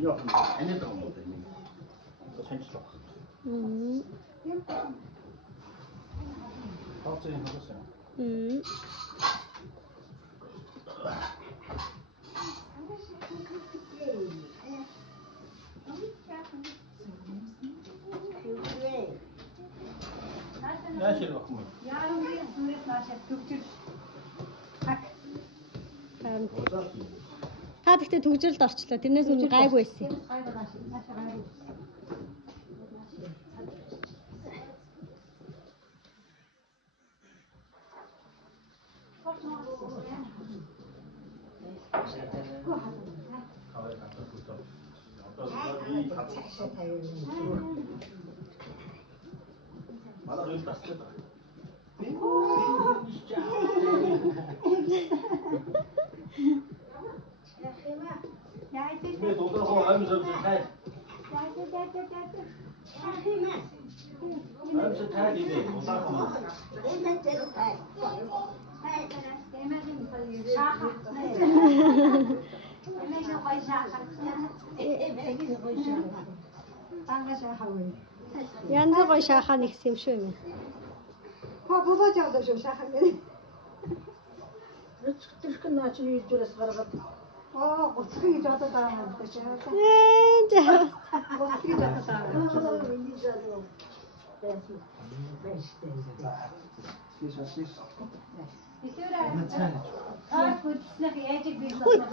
Yok, ene kalmadı. Sen çok. Kalçayı nasıl? Ne şey bakma. Yarın bir sünnet naşet Türkçül. Hak. Та тэгтээ төгжрөлд орчлоо. Тэрнээс өмнө гайгүй байсан. Evet, o da o aynı zamanda her. Hepsi ter gibi. O da o. Янз гоё шахаа нэгсэн юм шүү юм. Бабаа жаадаа шүү шахах гэнэ. Türk'ün naçını yüzdürüz garabet. Гоцхыг гэж одоо дараа юм байна чи. Жаа. Гоцхыг гэж одоо дараа. Эсвэл аа гүйцнэх яаж бий болох